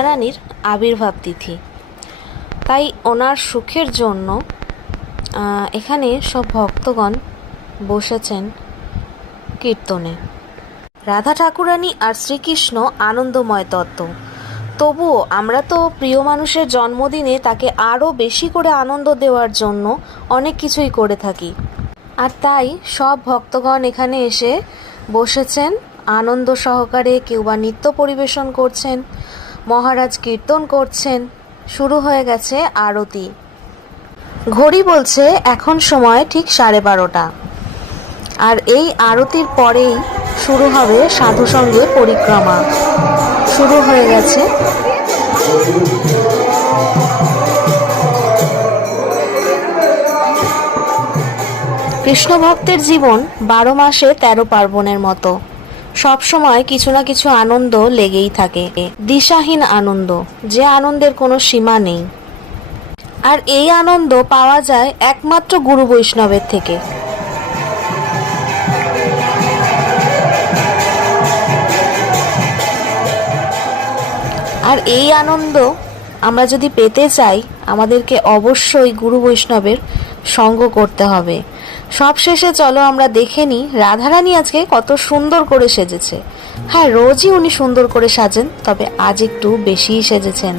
রাধারানীর আবির্ভাব তিথি, তাই ওনার সুখের জন্য এখানে সব ভক্তগণ বসেছেন কীর্তনে। রাধা ঠাকুরানী আর শ্রীকৃষ্ণ আনন্দময় তত্ত্ব, তবুও আমরা তো প্রিয় মানুষের জন্মদিনে তাকে আরও বেশি করে আনন্দ দেওয়ার জন্য অনেক কিছুই করে থাকি। আর তাই সব ভক্তগণ এখানে এসে বসেছেন আনন্দ সহকারে, কেউ বা নৃত্য পরিবেশন করছেন, মহারাজ কীর্তন করছেন, শুরু হয়ে গেছে আরতি। ঘড়ি বলছে এখন সময় ঠিক 12:30, আর এই আরতির পরেই শুরু হবে সাধুসঙ্গে পরিক্রমা। শুরু হয়ে গেছে। কৃষ্ণ ভক্তের জীবন 12 মাসে 13 পার্বণের মতো, সব সময় কিছু না কিছু আনন্দ লেগেই থাকে, দিশাহীন আনন্দ, যে আনন্দের কোনো সীমা নেই। আর এই আনন্দ পাওয়া যায় একমাত্র গুরু বৈষ্ণবের থেকে। আর এই আনন্দ আমরা যদি পেতে চাই, আমাদেরকে অবশ্যই গুরু বৈষ্ণবের সঙ্গ করতে হবে। সবশেষে চলো আমরা দেখে নিই রাধারানী আজকে কত সুন্দর করে সেজেছে। হ্যাঁ, রোজই উনি সুন্দর করে সাজেন, তবে আজ একটু বেশিই সেজেছেন।